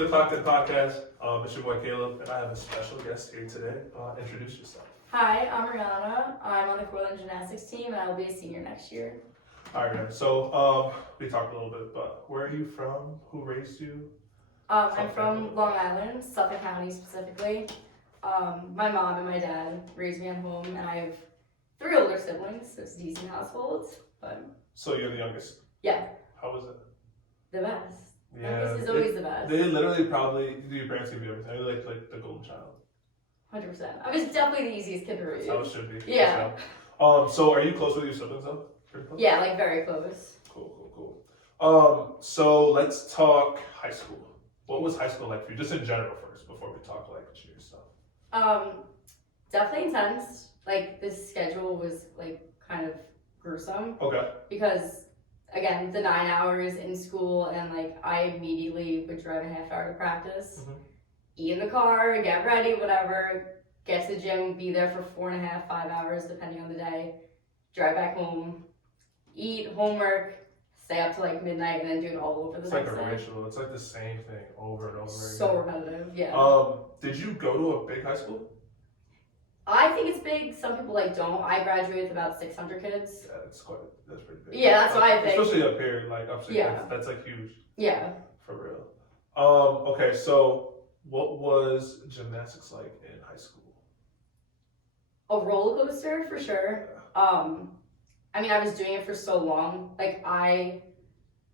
to the Clocked Podcast. It's your boy Caleb, and I have a special guest here today. Introduce yourself. Hi, I'm Rianna. I'm on the gymnastics team, and I will be a senior next year. All right, Rianna. So we talked a little bit, but where are you from? Who raised you? I'm from Long Island, Suffolk County specifically. My mom and my dad raised me at home, and I have 3 older siblings, so it's a decent household. But So you're the youngest? Yeah. How was it? The best. Yeah. Youngest is always the best. They literally probably do your parents give you everything. You're like the golden child. 100%. I was definitely the easiest kid to raise. That's how it should be. Yeah. So are you close with your siblings though? Pretty close? Yeah, like very close. Cool. So let's talk high school. What was high school like for you? Just in general first, before we talk like cheer stuff. Definitely intense. Like the schedule was like kind of gruesome. Okay. Because again, the 9 hours in school, and like I immediately would drive a half hour to practice, eat in the car, get ready, whatever, get to the gym, be there for 4.5, 5 hours depending on the day, drive back home, eat, homework, stay up to like midnight, and then do it all over the next day. It's like a ritual. It's like the same thing over and over again. So repetitive, yeah. Did you go to a big high school? I think it's big. Some people like don't. I graduated with about 600 kids. Yeah, that's pretty big. Yeah, that's what I think. Especially up here, like upstate. Yeah. That's like huge. Yeah. For real. Okay, so what was gymnastics like in high school? A roller coaster for sure. I mean, I was doing it for so long. Like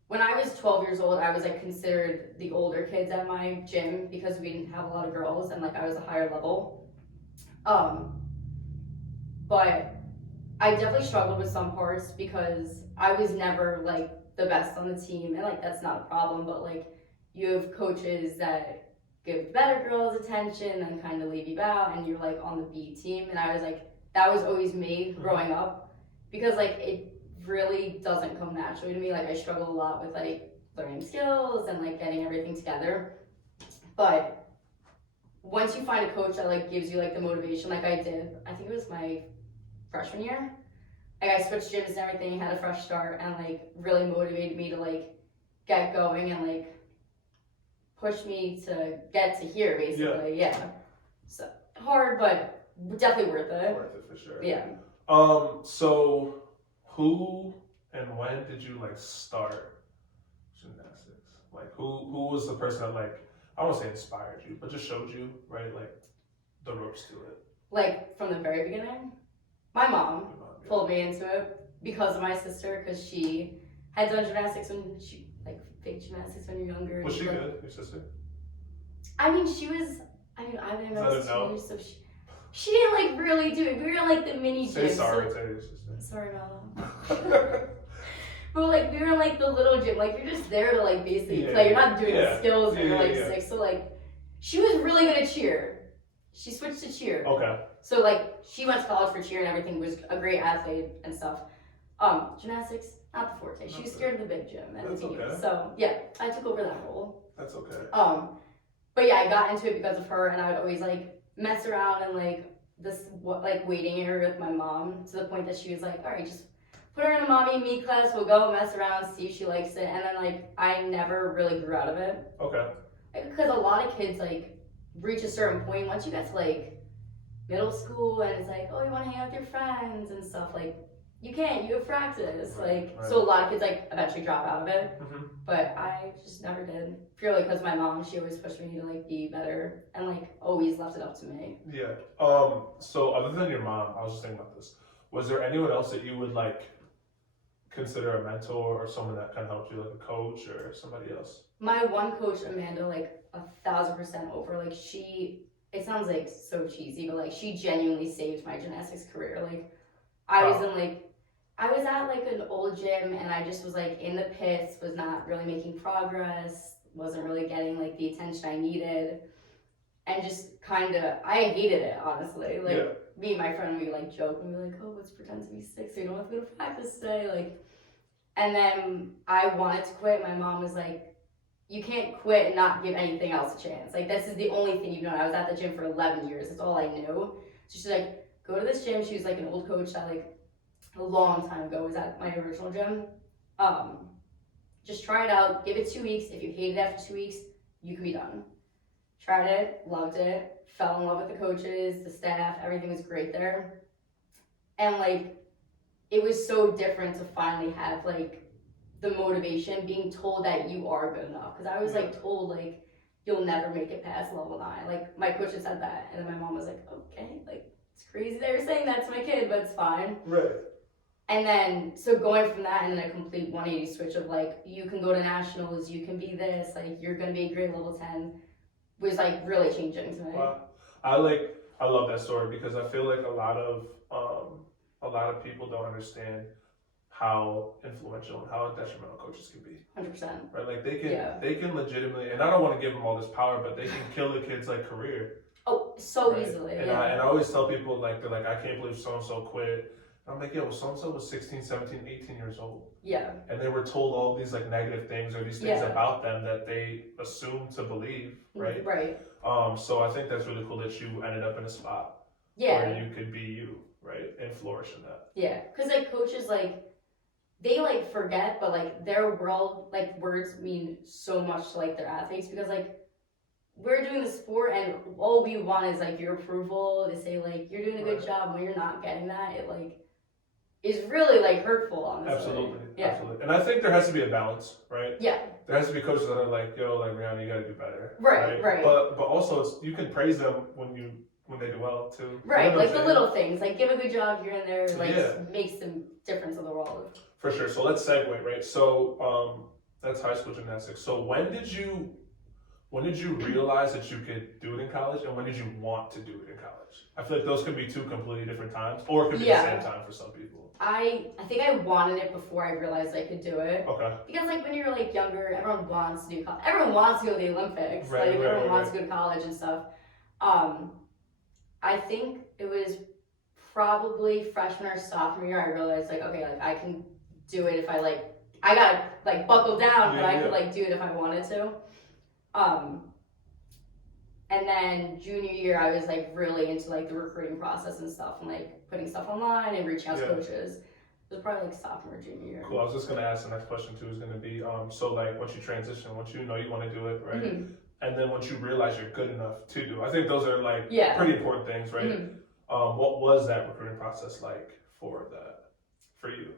when I was 12 years old, I was like considered the older kids at my gym because we didn't have a lot of girls, and like I was a higher level. But I definitely struggled with some parts because I was never like the best on the team, and like that's not a problem, but like you have coaches that give better girls attention and kind of leave you out, and you're like on the B team, and I was like, that was always me growing up, because like it really doesn't come naturally to me. Like I struggle a lot with like learning skills and like getting everything together, but once you find a coach that like gives you like the motivation, like I did, I think it was my freshman year, like I switched gyms and everything, had a fresh start, and like really motivated me to like get going and like push me to get to here basically. Yeah. So hard, but definitely worth it. Worth it for sure. Yeah. So who and when did you like start gymnastics? Like who was the person that like, I won't say inspired you, but just showed you, right, like the ropes to it? Like from the very beginning, my mom pulled me into it because of my sister, because she had done gymnastics when she, like fake gymnastics when you're younger. Was she like, good, your sister? I mean, she was, I mean, I've been in those 2 no? years, so she didn't like really do it. We were in like the mini Say gym. sorry so, to your sister. Sorry, Mama. But like we were in like the little gym, like you're just there to like basically play. You're not doing the skills when you're like 6. So like she was really good at cheer. She switched to cheer. Okay. So like she went to college for cheer and everything, was a great athlete and stuff. Gymnastics, not the forte. She was scared of the big gym and the team. Okay. So yeah, I took over that role. That's okay. But yeah, I got into it because of her, and I would always like mess around and like like waiting area with my mom, to the point that she was like, all right, just put her in a mommy and me class, we'll go mess around, see if she likes it. And then like I never really grew out of it. Okay. Because a lot of kids like reach a certain point once you get to like middle school, and it's like, oh, you want to hang out with your friends and stuff, like you can't, you have practice. Right. So a lot of kids like eventually drop out of it. But I just never did, purely because my mom, she always pushed me to like be better, and like always left it up to me. Yeah. So other than your mom, I was just thinking about this, was there anyone else that you would like consider a mentor, or someone that kind of helped you, like a coach or somebody else? My one coach, Amanda, like 1,000% over. Like it sounds like so cheesy, but like she genuinely saved my gymnastics career. Like I was at like an old gym, and I just was like in the pits, was not really making progress, wasn't really getting like the attention I needed, and just kind of, I hated it, honestly. Like me and my friend, we like joke and be like, oh, let's pretend to be sick so you don't have to go to practice today. Like, and then I wanted to quit. My mom was like, you can't quit and not give anything else a chance. Like, this is the only thing you've known. I was at the gym for 11 years. That's all I knew. So she's like, go to this gym. She was like an old coach that like a long time ago was at my original gym. Just try it out. Give it 2 weeks. If you hate it after 2 weeks, you can be done. Tried it, loved it, fell in love with the coaches, the staff, everything was great there. And like, it was so different to finally have like the motivation, being told that you are good enough. Because I was like told like, you'll never make it past level 9. Like my coach had said that, and then my mom was like, okay, like it's crazy they were saying that to my kid, but it's fine. Right. And then, so going from that and then a complete 180 switch of like, you can go to nationals, you can be this, like you're gonna be a grade level 10, was like really changing to me. Wow. I love that story because I feel like a lot of people don't understand how influential and how detrimental coaches can be. 100%. Right? Like they can legitimately, and I don't want to give them all this power, but they can kill a kid's like career. Oh, so right? easily. And yeah. I always tell people like they're like, I can't believe so and so quit. And I'm like, yo, so and so was 16, 17, 18 years old. Yeah. And they were told all these like negative things or these things about them that they assumed to believe, right? Right. So I think that's really cool that you ended up in a spot where you could be you, right? And flourish in that. Yeah. Because like coaches, like, they like forget, but like their world, like words mean so much to like their athletes, because like we're doing the sport and all we want is like your approval to say like you're doing a good job. When you're not getting that, it like is really like hurtful, honestly. Absolutely. And I think there has to be a balance, right? Yeah. There has to be coaches that are like, yo, like Rianna, you gotta do better. Right. But also you can praise them when they do well too. Right, You know like the little things, like give a good job here and there, like makes the difference in the world. For sure. So let's segue, right? So that's high school gymnastics. So when did you realize that you could do it in college, and when did you want to do it in college? I feel like those could be two completely different times, or it could be the same time for some people. I think I wanted it before I realized I could do it. Okay. Because like when you're like younger, everyone wants to do college. Everyone wants to go to the Olympics. Everyone wants to go to college and stuff. I think it was probably freshman or sophomore year I realized like, okay, like I can do it if I like, I gotta like buckle down, but I could like do it if I wanted to. And then junior year I was like really into like the recruiting process and stuff, and like putting stuff online and reaching out to coaches. It was probably like sophomore, junior year. Cool. I was just gonna ask the next question too is gonna be so like once you transition, once you know you want to do it, right? Mm-hmm. And then once you realize you're good enough to do, I think those are like pretty important things, right? Mm-hmm. What was that recruiting process like for you?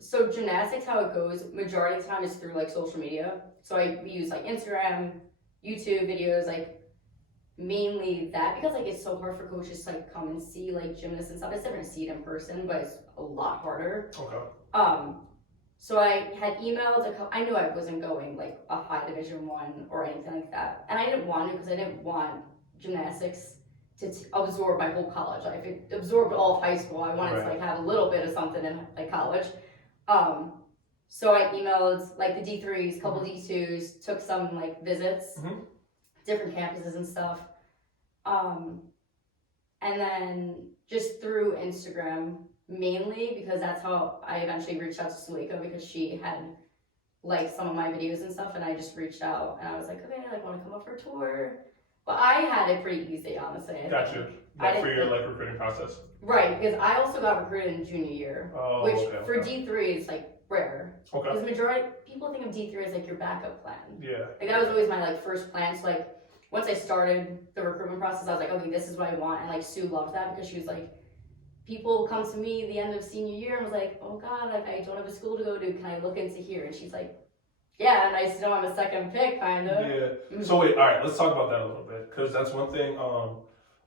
So gymnastics, how it goes, majority of the time is through like social media. So I use like Instagram, YouTube videos, like mainly that, because like it's so hard for coaches to like come and see like gymnasts and stuff. It's different to see it in person, but it's a lot harder. Okay. So I had emailed I knew I wasn't going like a high division 1 or anything like that, and I didn't want to because I didn't want gymnastics to absorb my whole college life. It absorbed all of high school. I wanted to like have a little bit of something in like college. So I emailed like the D3s, couple D2s, took some like visits, different campuses and stuff. And then just through Instagram, mainly because that's how I eventually reached out to Suleika, because she had liked some of my videos and stuff, and I just reached out and I was like, okay, I like want to come up for a tour. But I had it pretty easy, honestly. Gotcha. Like for your like recruiting process. Right, because I also got recruited in junior year, which for D3 is like rare. Okay. Because majority people think of D3 as like your backup plan. Yeah. Like that was always my like first plan. So like once I started the recruitment process, I was like, okay, this is what I want. And like Sue loved that, because she was like, people come to me the end of senior year and was like, oh God, like I don't have a school to go to. Can I look into here? And she's like, yeah, nice to know I'm a second pick, kind of. Yeah. Mm-hmm. So wait, all right, let's talk about that a little bit, because that's one thing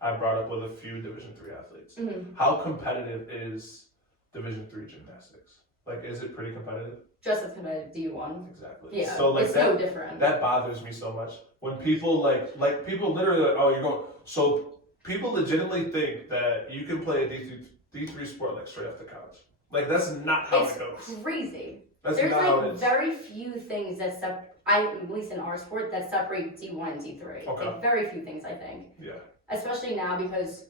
I brought up with a few Division III athletes. Mm-hmm. How competitive is Division III gymnastics? Like, is it pretty competitive? Just as competitive D1. Exactly. Yeah. So like it's so different. That bothers me so much when people like people literally like, oh, you're going. So people legitimately think that you can play a D3 sport like straight after college. Like that's not how it goes. It's crazy. That's There's not how it like is. very few things that at least in our sport, that separate D1 and D3. Okay. Like very few things, I think. Yeah. Especially now, because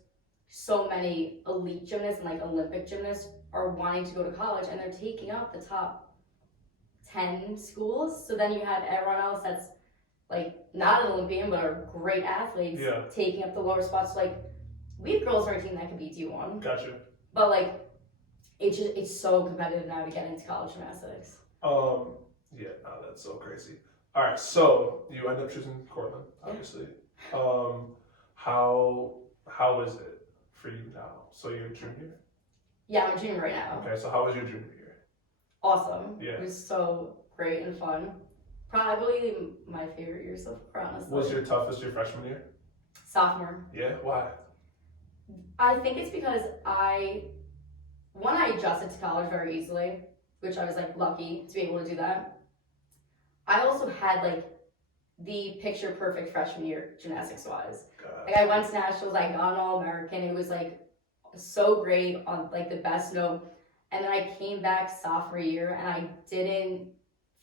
so many elite gymnasts and like Olympic gymnasts are wanting to go to college, and they're taking up the top 10 schools. So then you have everyone else that's like not an Olympian but are great athletes taking up the lower spots. Like we have girls on our team that can be D1. Gotcha. But like it's so competitive now to get into college gymnastics. Yeah, no, that's so crazy. All right, so you end up choosing Cortland, obviously. How is it for you now? So you're a junior? Yeah, I'm a junior right now. Okay, so how was your junior year? Awesome. Yeah. It was so great and fun. Probably my favorite year so far, honestly. Was your toughest your freshman year? Sophomore. Yeah, why? I think it's because I adjusted to college very easily, which I was like lucky to be able to do that. I also had like the picture perfect freshman year gymnastics wise. Like I went to nationals, I got an All-American. It was like so great on like the best note. And then I came back sophomore year and I didn't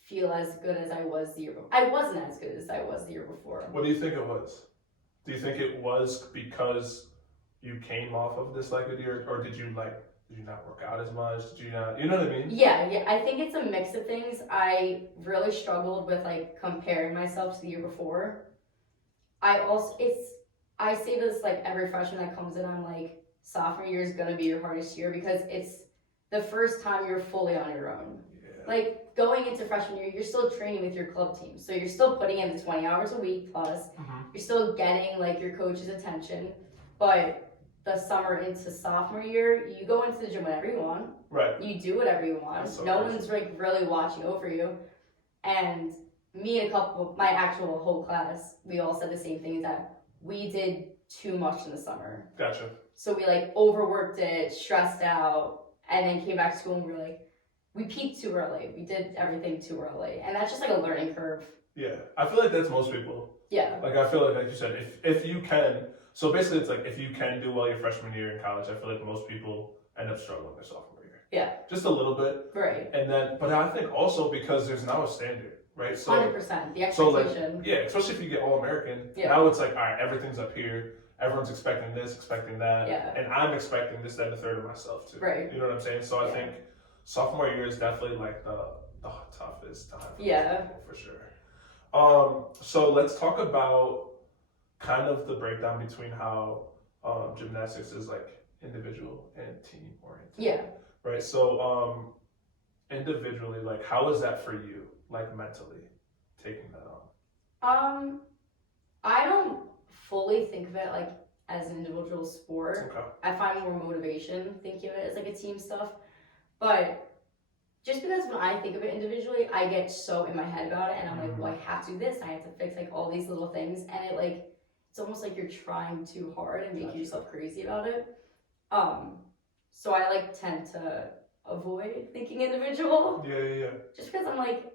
feel as good as I was the year before. I wasn't as good as I was the year before. What do you think it was? Do you think it was because you came off of this like good year, or did you not work out as much? Did you not, you know what I mean? Yeah, I think it's a mix of things. I really struggled with like comparing myself to the year before. I say this like every freshman that comes in, I'm like, sophomore year is gonna be your hardest year because it's the first time you're fully on your own. Yeah. Like going into freshman year, you're still training with your club team. So you're still putting in the 20 hours a week plus. You're still getting like your coach's attention. But the summer into sophomore year, you go into the gym whenever you want. Right. You do whatever you want. So no crazy. one's like really watching over you. And me and my actual whole class, we all said the same thing, is that we did too much in the summer. Gotcha. So we like overworked it, stressed out, and then came back to school and we were like, we peaked too early. We did everything too early. And that's just like a learning curve. Yeah. I feel like that's most people. Yeah. Like I feel like you said, if you can, so basically it's like if you can do well your freshman year in college, I feel like most people end up struggling their sophomore year. Yeah. Just a little bit. Right. And then, but I think also because there's now a standard, right? So 100%. The so expectation. like, yeah, especially if you get All-American. Yeah. Now it's like, all right, everything's up here. Everyone's expecting this, expecting that. Yeah. And I'm expecting this, that, and the third of myself too. Right. You know what I'm saying? So I Yeah. think sophomore year is definitely like the toughest time for Yeah. people, for sure. So let's talk about kind of the breakdown between how gymnastics is like individual and team oriented. Yeah. Right. So individually, like how is that for you, like mentally taking that on? I don't fully think of it like as an individual sport. Okay. I find more motivation thinking of it as like a team stuff. But just because when I think of it individually, I get so in my head about it and I'm like, well, I have to do this, I have to fix like all these little things, and it like it's almost like you're trying too hard and making yourself crazy about it. So I like tend to avoid thinking individual. Yeah. Just because I'm like,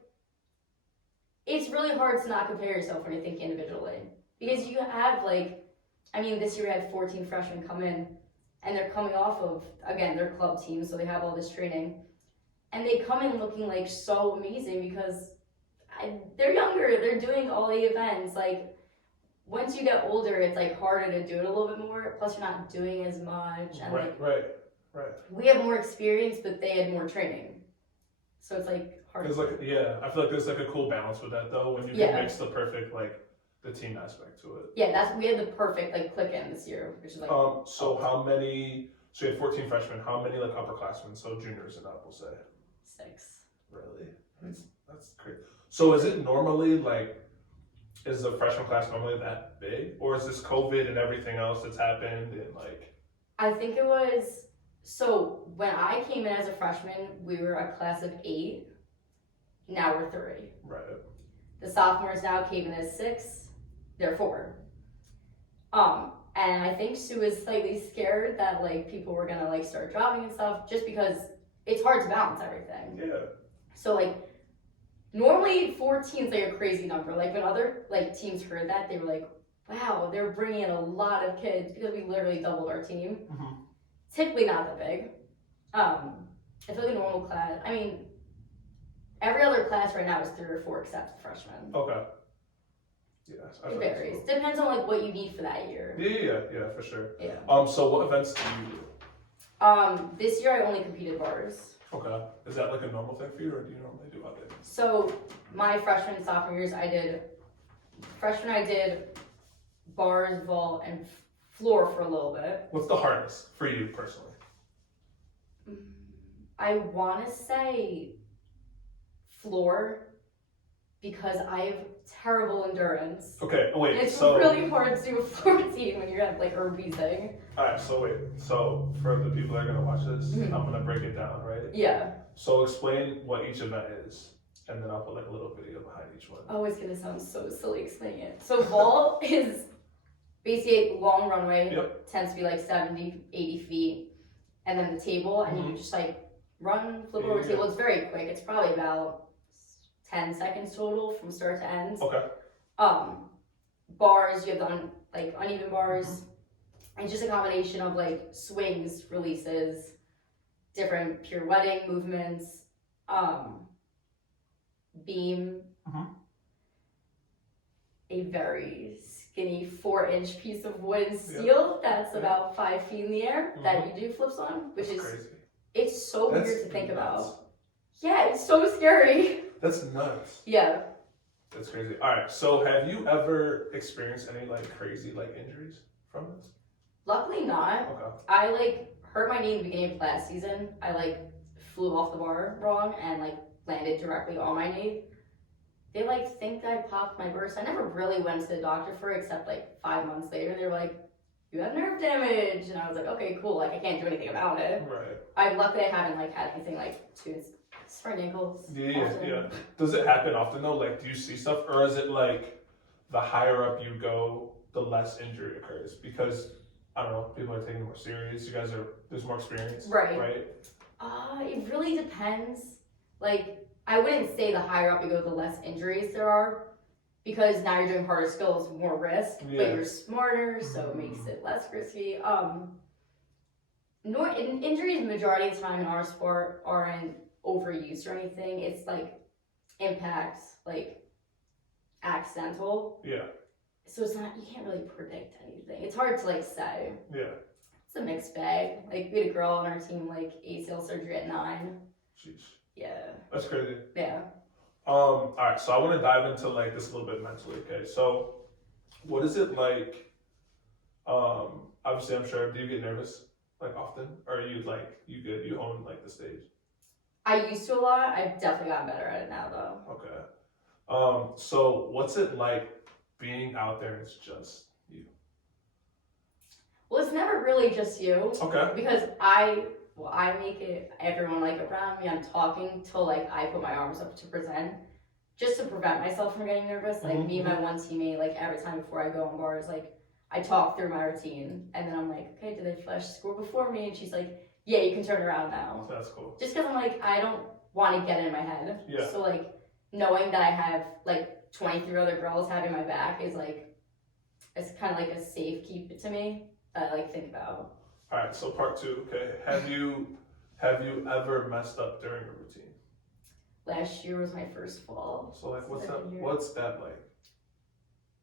it's really hard to not compare yourself when you think individually. Because you have like, I mean, this year we had 14 freshmen come in and they're coming off of, again, their club team, so they have all this training. And they come in looking like so amazing because they're younger, they're doing all the events. Like, once you get older, it's like harder to do it a little bit more. Plus, you're not doing as much. And Right. We have more experience, but they had more training. So it's like hard. It's like, yeah, I feel like there's like a cool balance with that though, when you can mix the perfect, like, the team aspect to it. Yeah, we had the perfect like click in this year, which is like. So you had 14 freshmen, how many like upperclassmen, so juniors and up, we'll say? 6. Really? That's great. So is it normally like, is the freshman class normally that big? Or is this COVID and everything else that's happened and like? I think it was, so when I came in as a freshman, we were a class of 8. Now we're 3. Right. The sophomores now came in as 6. They're 4. And I think Sue was slightly scared that like people were gonna like start dropping and stuff, just because it's hard to balance everything. Yeah. So like, normally 14 is like a crazy number. Like when other like teams heard that, they were like, wow, they're bringing in a lot of kids, because we literally doubled our team. Mm-hmm. Typically not that big. I feel like a normal class, I mean, every other class right now is 3 or 4 except freshmen. Okay. Yes. It varies. Depends on like what you need for that year. Yeah, for sure. Yeah. So what events do you do? This year I only competed bars. Okay. Is that like a normal thing for you, or do you normally do other? So my freshman and sophomore years, I did bars, vault, and floor for a little bit. What's the hardest for you personally? I want to say floor, because I have terrible endurance. Okay, wait. And it's So really hard to do a 14 when you're at like wheezing. all right. So wait. So for the people that are gonna watch this, Mhm. I'm gonna break it down, right? Yeah. So explain what each event is, and then I'll put like a little video behind each one. Oh, it's gonna sound so silly explaining it. So vault is basically a long runway. Yep. Tends to be like 70, 80 feet. And then the table, and you just like run, flip over the table. It's very quick. It's probably about 10 seconds total from start to end. Okay. Bars, you have the uneven bars. And just a combination of like swings, releases, different pirouetting movements, beam, a very skinny 4-inch piece of wood and steel that's about 5 feet in the air that you do flips on, which That's is crazy. It's so That's weird to think nuts. about. Yeah, it's so scary. That's nuts. Yeah. That's crazy. All right. So have you ever experienced any like crazy like injuries from this? Luckily not. Okay. I like hurt my knee in the beginning of last season. I like flew off the bar wrong and like landed directly on my knee. They like think that I popped my burst. I never really went to the doctor for it except like 5 months later. They were like, you have nerve damage, and I was like, okay, cool. Like I can't do anything about it. Right. Luckily I haven't like had anything like too sprained ankles. Yeah. Does it happen often though? Like, do you see stuff, or is it like the higher up you go, the less injury occurs? Because I don't know, people are taking it more serious. You guys there's more experience, right? It really depends. Like, I wouldn't say the higher up you go, the less injuries there are, because now you're doing harder skills, more risk, but you're smarter, so it makes it less risky. Injuries, majority of the time in our sport, aren't overuse or anything. It's like impact, like accidental. Yeah. So it's not, you can't really predict anything. It's hard to like say. Yeah. It's a mixed bag. Like we had a girl on our team like ACL surgery at 9. Jeez. Yeah. That's crazy. Yeah. All right. So I want to dive into like this a little bit mentally. Okay. So what is it like? Obviously, I'm sure. Do you get nervous like often, or are you like you good? You own like the stage. I used to a lot. I've definitely gotten better at it now, though. Okay. So what's it like being out there and it's just you? Well, it's never really just you. Okay. Because I make it everyone like around me. I'm talking till like I put my arms up to present, just to prevent myself from getting nervous. Like me and my one teammate, like every time before I go on bars, like I talk through my routine, and then I'm like, okay, did they flash the score before me? And she's like, yeah, you can turn around now. That's cool. Just because I'm like, I don't want to get in my head. Yeah. So like knowing that I have like 23 other girls having my back is like, it's kind of like a safe keep to me that I like think about. All right. So part 2. Okay. Have you ever messed up during a routine? Last year was my first fall. So like, what's that like?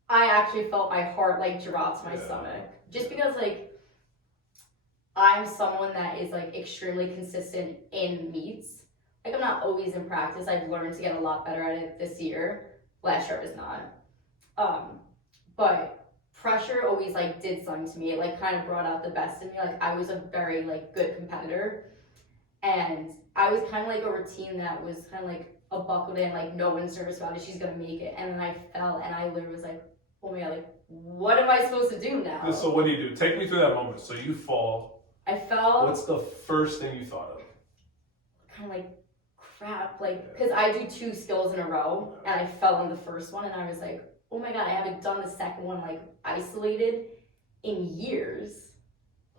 I actually felt my heart like drop to my stomach. Just because like I'm someone that is like extremely consistent in meets. Like I'm not always in practice. I've learned to get a lot better at it this year. Last year I was not. But pressure always like did something to me. It like kind of brought out the best in me. Like I was a very like good competitor. And I was kind of like a routine that was kind of like a buckled in, like no one's nervous about it. She's going to make it. And then I fell and I literally was like, oh my God, like what am I supposed to do now? So what do you do? Take me through that moment. So you fall. I fell. What's the first thing you thought of? Kind of like crap, like because I do 2 skills in a row and I fell on the first one and I was like, oh my God, I haven't done the second one like isolated in years.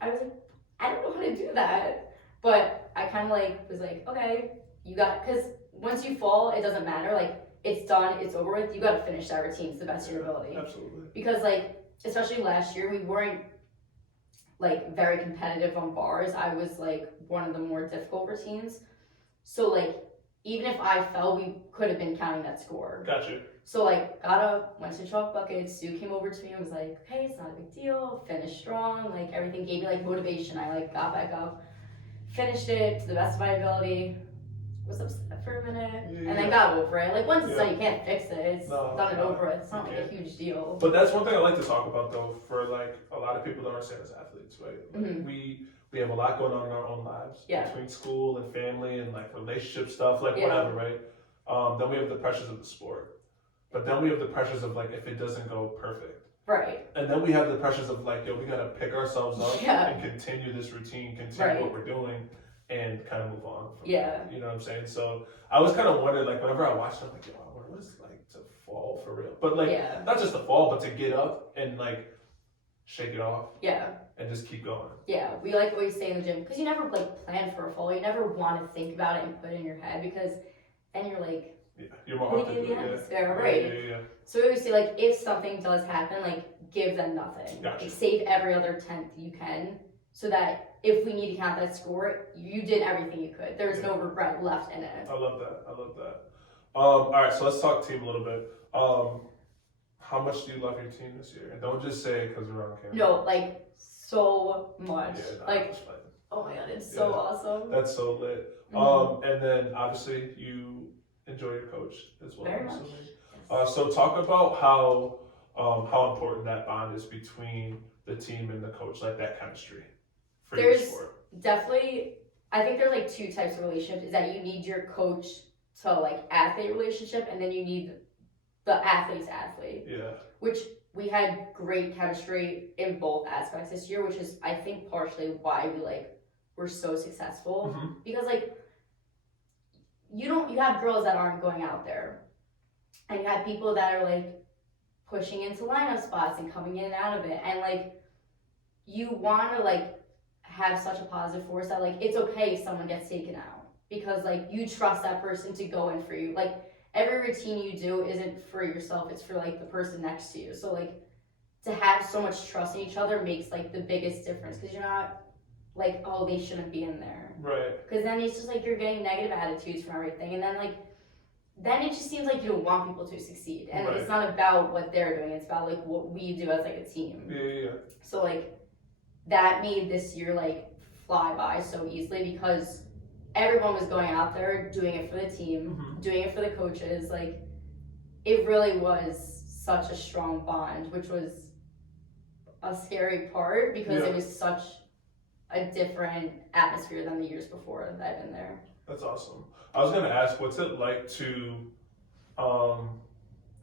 I was like, I don't know how to do that. But I kind of like was like, okay, you got, because once you fall, it doesn't matter. Like it's done, it's over with. You got to finish that routine to the best of your ability. Absolutely. Because like, especially last year, we weren't like very competitive on bars. I was like one of the more difficult routines. So like, even if I fell, we could have been counting that score. Gotcha. So like, got up, went to chalk bucket. Sue came over to me and was like, okay, it's not a big deal. Finish strong. Like everything gave me like motivation. I like got back up, finished it to the best of my ability. Was upset for a minute and then got over it. Like once it's done, you can't fix it. It's done and over it. It's not like a huge deal. But that's one thing I like to talk about though. For like a lot of people don't understand as athletes, right? Like, we have a lot going on in our own lives between school and family and like relationship stuff, like whatever, right? Then we have the pressures of the sport. But then we have the pressures of like if it doesn't go perfect. Right. And then we have the pressures of like, yo, we gotta pick ourselves up Yeah. and continue this routine, continue what we're doing, and kind of move on. From that, you know what I'm saying? So I was kind of wondering, like, whenever I watched it, I'm like, yo, I wonder what it's like to fall for real. But like, not just to fall, but to get up and like shake it off. Yeah. And just keep going. Yeah, we like always stay in the gym because you never like plan for a fall. You never want to think about it and put it in your head because then you're like, you're more often right. Yeah. So we always say like if something does happen, like give them nothing. Gotcha. Like save every other tenth you can, so that if we need to count that score, you did everything you could. There's no regret left in it. I love that. All right, so let's talk team a little bit. How much do you love your team this year? And don't just say because we're on camera. No, like so much. Yeah, like, oh my god, it's so awesome. That's so lit. And then obviously you enjoy your coach as well. Very much. Yes. So talk about how important that bond is between the team and the coach, like that chemistry for your sport. Definitely, I think there's like two types of relationships. Is that you need your coach to like athlete relationship, and then you need the athlete's athlete. Yeah. Which we had great chemistry in both aspects this year, which is I think partially why we like were so successful. Because like you have girls that aren't going out there, and you have people that are like pushing into lineup spots and coming in and out of it, and like you want to like have such a positive force that like it's okay if someone gets taken out because like you trust that person to go in for you. Like every routine you do isn't for yourself, it's for like the person next to you. So like to have so much trust in each other makes like the biggest difference because you're not like, oh, they shouldn't be in there. Right. Because then it's just like you're getting negative attitudes from everything, and then it just seems like you don't want people to succeed, and it's not about what they're doing, it's about like what we do as like a team. Yeah. So like that made this year like fly by so easily because everyone was going out there doing it for the team, doing it for the coaches. Like it really was such a strong bond, which was a scary part because it was such a different atmosphere than the years before that I've been there. That's awesome. I was gonna ask, what's it like to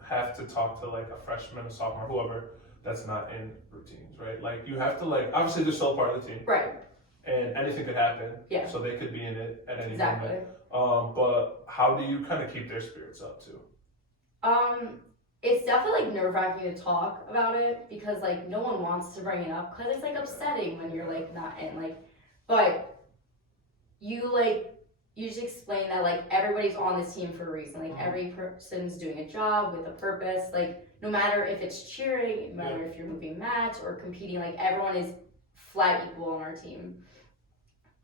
have to talk to like a freshman, a sophomore, whoever that's not in routines, right? Like you have to like, obviously they're still part of the team. Right. And anything could happen. Yeah. So they could be in it at any exactly. moment. But how do you kind of keep their spirits up too? It's definitely like nerve-wracking to talk about it because like no one wants to bring it up because it's like upsetting when you're like not in like, but you just explain that like everybody's on this team for a reason. Like every person's doing a job with a purpose. Like no matter if it's cheering, no matter if you're moving mats or competing, like everyone is flat equal on our team.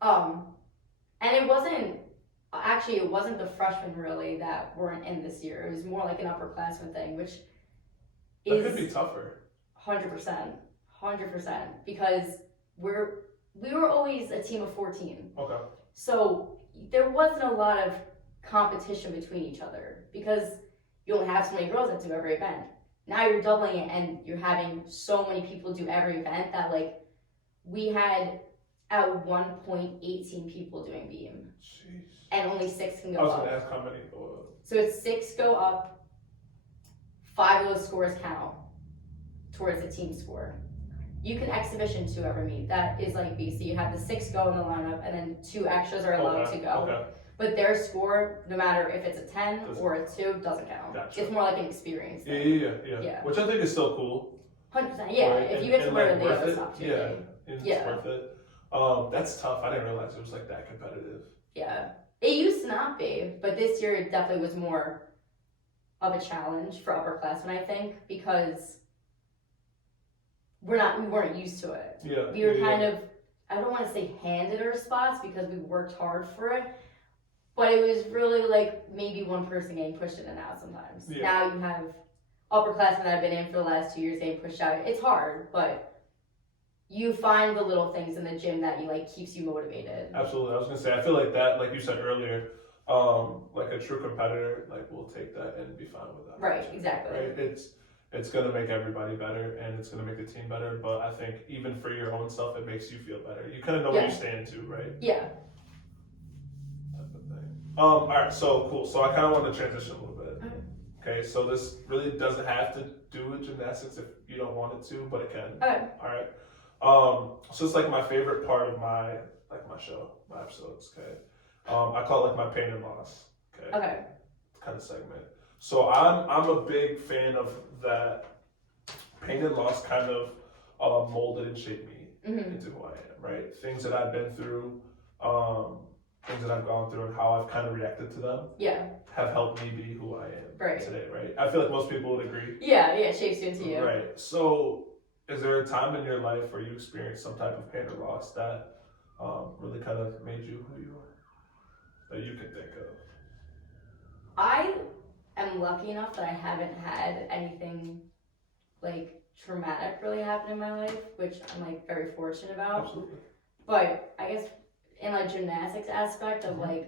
And it wasn't the freshmen really that weren't in this year. It was more like an upperclassmen thing, which is could be tougher. 100%, because we were always a team of 14. Okay. So there wasn't a lot of competition between each other because you only have so many girls that do every event. Now you're doubling it and you're having so many people do every event that like we had at one point 18 people doing beam. Jeez. And only 6 can go up. I was gonna ask how many go up. So it's 6 go up, 5 of those scores count towards the team score. You can exhibition 2 every meet. That is like B. So you have the 6 go in the lineup and then 2 extras are allowed to go. Okay. But their score, no matter if it's a 10 or a 2, doesn't count. Gotcha. It's more like an experience thing. Yeah. Which I think is still cool. 100%. Yeah. Right? If you get to where they are, it's not too big. It's worth it. That's tough. I didn't realize it was like that competitive. Yeah. It used to not be, but this year it definitely was more of a challenge for upperclassmen, I think, because we weren't used to it. Yeah. We were kind of, I don't want to say handed our spots because we worked hard for it, but it was really like maybe one person getting pushed in and out sometimes. Yeah. Now you have upperclassmen that have been in for the last 2 years getting pushed out. It's hard, but you find the little things in the gym that you like keeps you motivated. Absolutely. I was gonna say, I feel like that, like you said earlier, like a true competitor, like will take that and be fine with that. Right, exactly. Right? It's gonna make everybody better and it's gonna make the team better, but I think even for your own self, it makes you feel better. You kind of know where you stand too, right? Yeah. Type of thing. All right, so cool. So I kind of want to transition a little bit. Okay, so this really doesn't have to do with gymnastics if you don't want it to, but it can. Okay. All right. So it's like my favorite part of my show, my episodes. Okay. I call it like my pain and loss. Okay. Okay. Kind of segment. So I'm a big fan of that. Pain and loss kind of molded and shaped me into who I am. Right. Things that I've been through, things that I've gone through, and how I've kind of reacted to them. Yeah. Have helped me be who I am Right. today. Right. I feel like most people would agree. Yeah. Yeah. It shapes you into you. Right. So, is there a time in your life where you experienced some type of pain or loss that really kind of made you who you are, that you can think of? I am lucky enough that I haven't had anything like traumatic really happen in my life, which I'm like very fortunate about. Absolutely. But I guess in like gymnastics aspect of like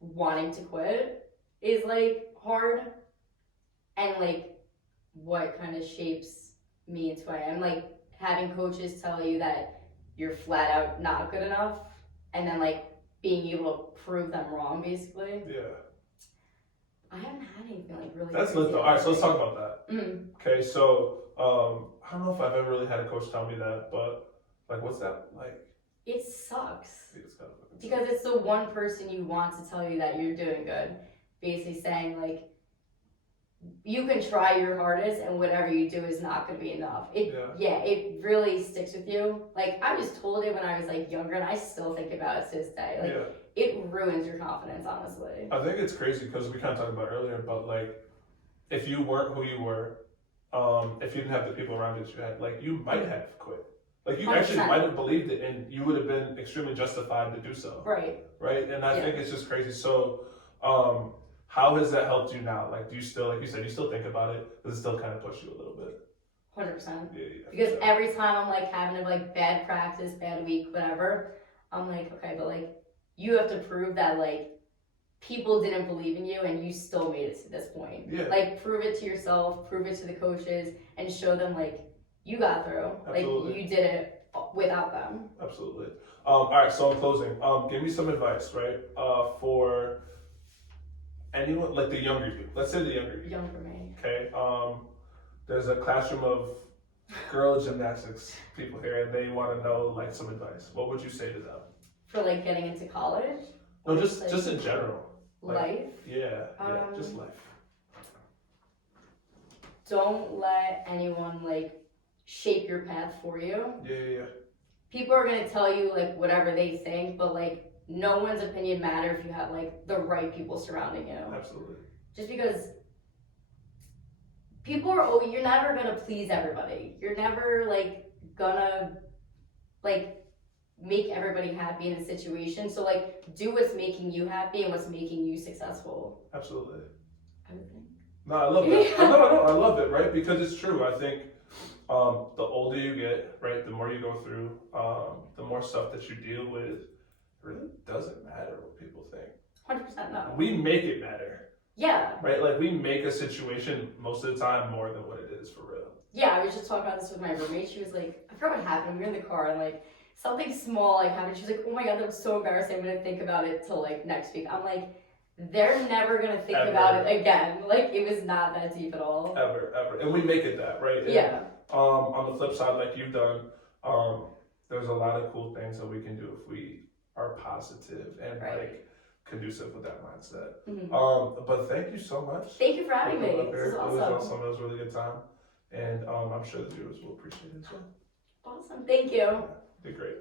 wanting to quit is like hard, and like what kind of shapes me into who I am, like having coaches tell you that you're flat out not good enough, and then like being able to prove them wrong basically. Yeah. I haven't had anything like really That's crazy lit though. All right, so let's talk about that. Mm. Okay, so I don't know if I've ever really had a coach tell me that, but like, what's that like? It sucks It's gotta fucking because suck. it's the one person you want to tell you that you're doing good, basically saying like you can try your hardest and whatever you do is not going to be enough. It really sticks with you. Like I was told it when I was like younger, and I still think about it to this day. Like it ruins your confidence, honestly. I think it's crazy because we kind of talked about it earlier, but like if you weren't who you were, if you didn't have the people around you that you had, like you might have quit. Like you 100%. actually might have believed it, and you would have been extremely justified to do so. Right. Right. And I think it's just crazy. So, how has that helped you now? Like, do you still, like you said, you still think about it? Does it still kind of push you a little bit? 100%. Yeah. Because every time I'm like having a like bad practice, bad week, whatever, I'm like, okay, but like you have to prove that like people didn't believe in you and you still made it to this point. Yeah. Like prove it to yourself, prove it to the coaches, and show them like you got through. Absolutely. Like you did it without them. Absolutely. All right. So in closing, give me some advice, right? For anyone, like the younger you. Let's say the younger you. Young for me. Okay. There's a classroom of girl gymnastics people here, and they want to know like some advice. What would you say to them? For like getting into college? No, just in general. Life? Yeah, just life. Don't let anyone like shape your path for you. Yeah. People are gonna tell you like whatever they think, but like no one's opinion matter if you have like the right people surrounding you. Absolutely. Just because you're never gonna please everybody. You're never like gonna like make everybody happy in a situation. So like do what's making you happy and what's making you successful. Absolutely. I would think. No, I love that. No, I love it, right? Because it's true. I think the older you get, right, the more you go through, the more stuff that you deal with, it really doesn't matter what people think. 100% no. We make it matter. Yeah. Right? Like we make a situation most of the time more than what it is for real. Yeah, I was just talking about this with my roommate. She was like, I forgot what happened. We were in the car and like something small like happened. She was like, oh my god, that was so embarrassing. I'm gonna think about it till like next week. I'm like, they're never gonna think about it again. Like it was not that deep at all. Ever. And we make it that, right? And, yeah. On the flip side, like you've done, there's a lot of cool things that we can do if we are positive and like conducive with that mindset. Mm-hmm. But thank you so much. Thank you for having me. This is awesome. It was awesome. It was a really good time. And I'm sure the viewers will appreciate it as well. Awesome. Thank you. Yeah, did great.